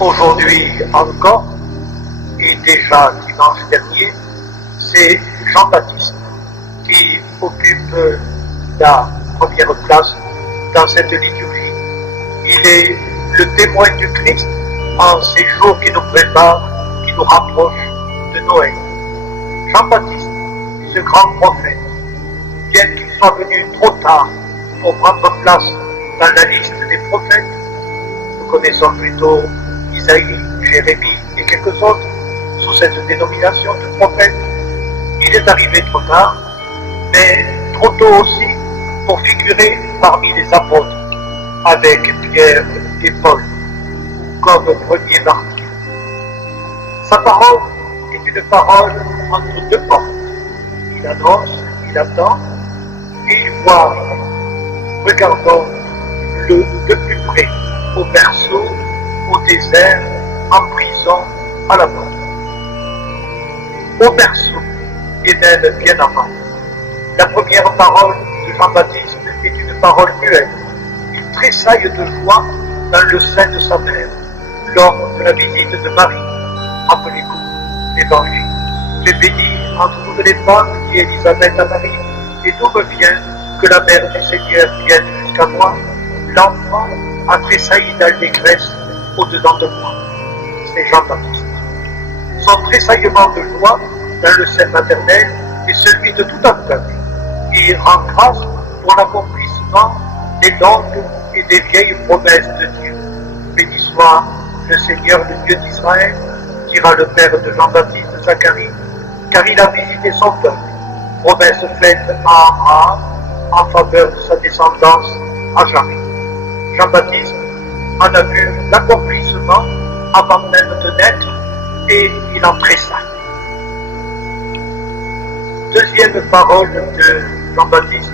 Aujourd'hui encore, et déjà dimanche dernier, c'est Jean-Baptiste qui occupe la première place dans cette liturgie. Il est le témoin du Christ en ces jours qui nous préparent, qui nous rapprochent de Noël. Jean-Baptiste, ce grand prophète, bien qu'il soit venu trop tard pour prendre place dans la liste des prophètes, nous connaissons plutôt Isaïe, Jérémie et quelques autres sous cette dénomination de prophète. Il est arrivé trop tard, mais trop tôt aussi pour figurer parmi les apôtres avec Pierre et Paul comme premier martyr. Sa parole est une parole entre deux portes. Il annonce, il attend et il voit arriver. Regardons-le de plus près, au berceau, au désert, en prison, à la mort. Au berceau, et même bien avant. La première parole de Jean-Baptiste est une parole muette. Il tressaille de joie dans le sein de sa mère, lors de la visite de Marie. Rappelez-vous l'Évangile. Mais bénie entre toutes les femmes, dit Élisabeth à Marie, et d'où me vient que la mère du Seigneur vienne jusqu'à moi. L'enfant a tressailli d'allégresse au-dedans de moi. C'est Jean-Baptiste. Son tressaillement de joie dans le sein maternel est celui de tout un peuple qui rend grâce pour l'accomplissement des longues et des vieilles promesses de Dieu. Béni soit le Seigneur, le Dieu d'Israël, dira le père de Jean-Baptiste, Zacharie, car il a visité son peuple, promesse faite à Abraham en faveur de sa descendance à jamais. Jean-Baptiste en a vu l'accomplissement avant même de naître et il en tressaille. Deuxième parole de Jean-Baptiste,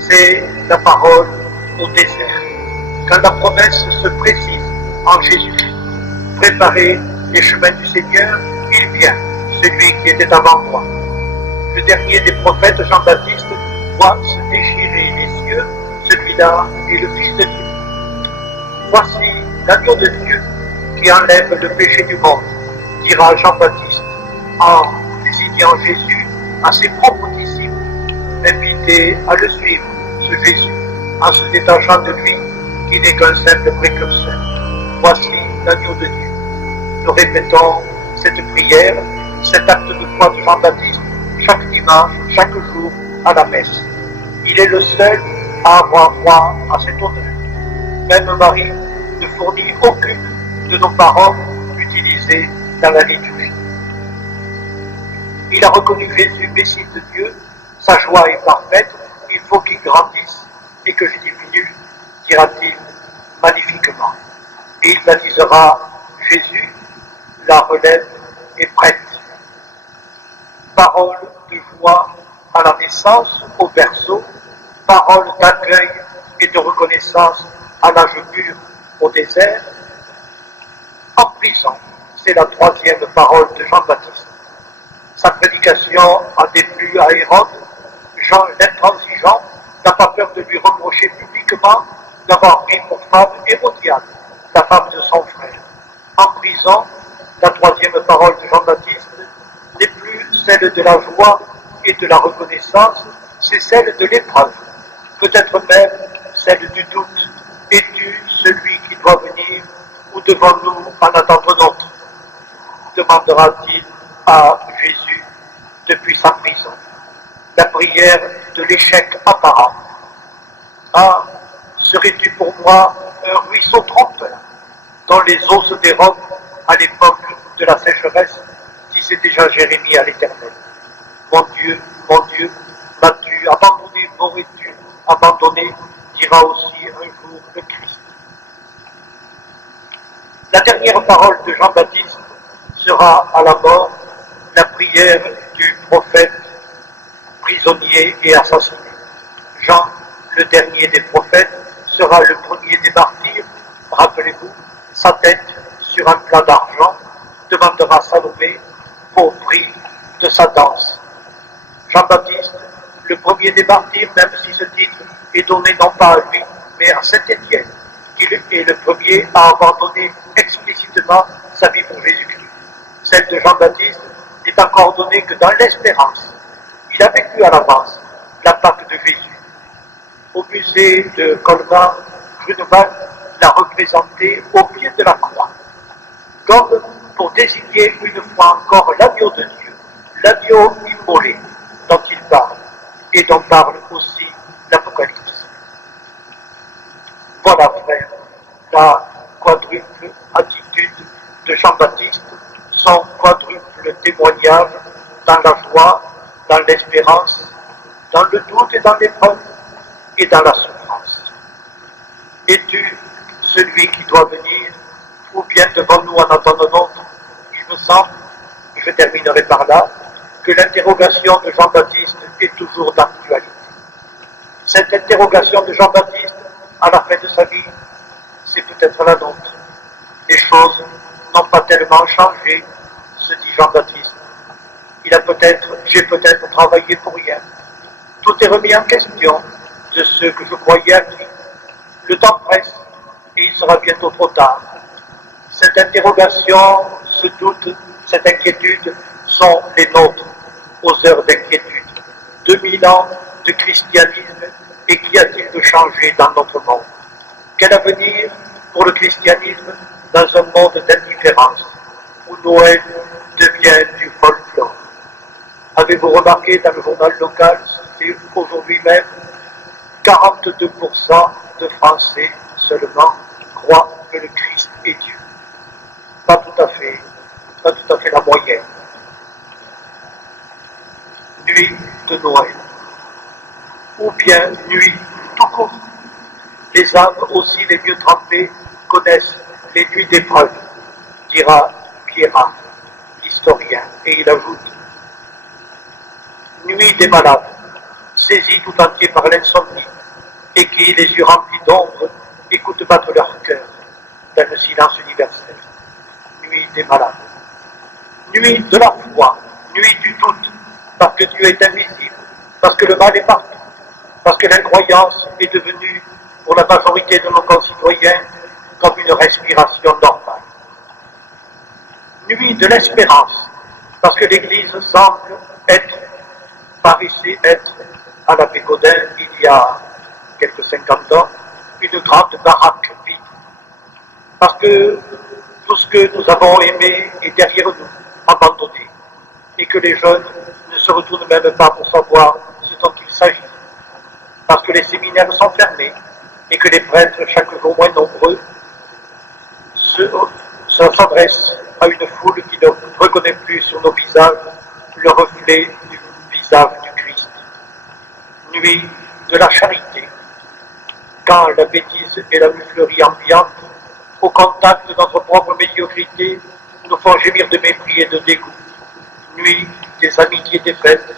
c'est la parole au désert. Quand la promesse se précise en Jésus, préparez les chemins du Seigneur, il vient, celui qui était avant moi. Le dernier des prophètes, Jean-Baptiste, voit se déchirer les cieux, celui-là est le Fils de Dieu. Voici l'agneau de Dieu qui enlève le péché du monde, dira Jean-Baptiste en désignant Jésus à ses propres disciples, invités à le suivre, ce Jésus, en se détachant de lui qui n'est qu'un simple précurseur. Voici l'agneau de Dieu. Nous répétons cette prière, cet acte de foi de Jean-Baptiste, chaque dimanche, chaque jour à la messe. Il est le seul à avoir droit à cet honneur. Même Marie ne fournit aucune de nos paroles utilisées dans la liturgie. Il a reconnu Jésus, Messie de Dieu, sa joie est parfaite, il faut qu'il grandisse et que je diminue, dira-t-il magnifiquement. Et il baptisera Jésus, la relève est prête. Parole de joie à la naissance, au berceau, parole d'accueil et de reconnaissance à l'âge mûr, au désert. En prison, c'est la troisième parole de Jean-Baptiste. Sa prédication a déplu à Hérode. Jean l'intransigeant n'a pas peur de lui reprocher publiquement d'avoir pris pour femme Hérodiade, la femme de son frère. En prison, la troisième parole de Jean-Baptiste n'est plus celle de la joie et de la reconnaissance, c'est celle de l'épreuve, peut-être même celle du doute. Es-tu celui qui doit venir ou devons-nous en attendre d'autres? Demandera-t-il à Jésus depuis sa prison. La prière de l'échec apparent. Ah, serais-tu pour moi un ruisseau trompeur dont les eaux se dérobent à l'époque de la sécheresse, disait déjà Jérémie à l'Éternel. Mon Dieu, m'as-tu abandonné, m'aurais-tu abandonné, dira aussi un jour le Christ. La dernière parole de Jean-Baptiste sera à la mort la prière du prophète prisonnier et assassiné. Jean, le dernier des prophètes, sera le premier des martyrs. Rappelez-vous, sa tête sur un plat d'argent demandera Salomé au prix de sa danse. Jean-Baptiste, le premier des martyrs, même si ce titre est donné non pas à lui, mais à Saint Étienne, qui est le premier à avoir donné explicitement justement sa vie pour Jésus-Christ. Celle de Jean-Baptiste n'est encore donnée que dans l'espérance. Il a vécu à l'avance la Pâque de Jésus. Au musée de Colmar, Grunewald l'a représenté au pied de la croix, comme pour désigner une fois encore l'agneau de Dieu, l'agneau immolé dont il parle, et dont parle aussi l'Apocalypse. Voilà, frère, la quadruple attitude de Jean-Baptiste, son quadruple témoignage dans la joie, dans l'espérance, dans le doute et dans l'épreuve, et dans la souffrance. Es-tu celui qui doit venir, ou bien devant nous en attendant d'autres? Il me semble, et je terminerai par là, que l'interrogation de Jean-Baptiste est toujours d'actualité. Cette interrogation de Jean-Baptiste, à la fin de sa vie, c'est peut-être la nôtre. Les choses n'ont pas tellement changé, se dit Jean-Baptiste. J'ai peut-être travaillé pour rien. Tout est remis en question de ce que je croyais acquis. Le temps presse et il sera bientôt trop tard. Cette interrogation, ce doute, cette inquiétude sont les nôtres aux heures d'inquiétude. 2000 ans de christianisme, et qu'y a-t-il de changé dans notre monde? Quel avenir pour le christianisme dans un monde d'indifférence où Noël devient du folklore? Avez-vous remarqué dans le journal local, c'était aujourd'hui même, 42% de Français seulement croient que le Christ est Dieu. Pas tout à fait la moyenne. Nuit de Noël, ou bien nuit tout court. Les âmes aussi les mieux trempées connaissent les nuits d'épreuve, dira Pierrat, l'historien, et il ajoute: nuit des malades, saisis tout entier par l'insomnie, et qui, les yeux remplis d'ombre, écoutent battre leur cœur dans le silence universel. Nuit des malades. Nuit de la foi, nuit du doute, parce que Dieu est invisible, parce que le mal est partout, parce que l'incroyance est devenue, pour la majorité de nos concitoyens, comme une respiration normale. Nuit de l'espérance, parce que l'Église semble paraissait être, à la Pécodin, il y a quelques 50 ans, une grande baraque vide. Parce que tout ce que nous avons aimé est derrière nous, abandonné, et que les jeunes ne se retournent même pas pour savoir ce dont il s'agit. Parce que les séminaires sont fermés, et que les prêtres, chaque jour moins nombreux, s'adressent à une foule qui ne reconnaît plus sur nos visages le reflet du visage du Christ. Nuit de la charité, quand la bêtise et la muflerie ambiante, au contact de notre propre médiocrité, nous font gémir de mépris et de dégoût. Nuit des amitiés défaites,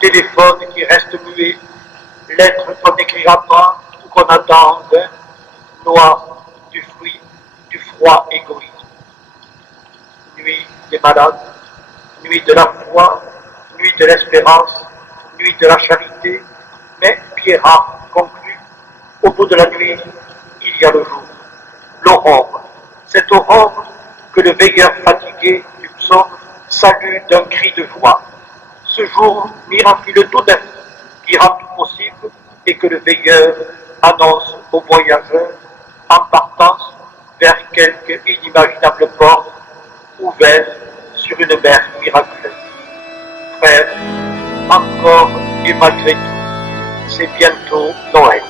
téléphones qui restent muets, lettres qu'on n'écrira pas ou qu'on attend en vain, noir du fruit du froid égoïsme. Nuit des malades, nuit de la foi, nuit de l'espérance, nuit de la charité, mais Pierrat conclut, au bout de la nuit, il y a le jour, l'aurore, cette aurore que le veilleur fatigué du psaume salue d'un cri de joie. Ce jour miraculeux tout neuf, qui rend tout possible et que le veilleur annonce aux voyageurs en partance vers quelque inimaginable port ouvert sur une mer miraculeuse. Frères, encore et malgré tout, c'est bientôt Noël.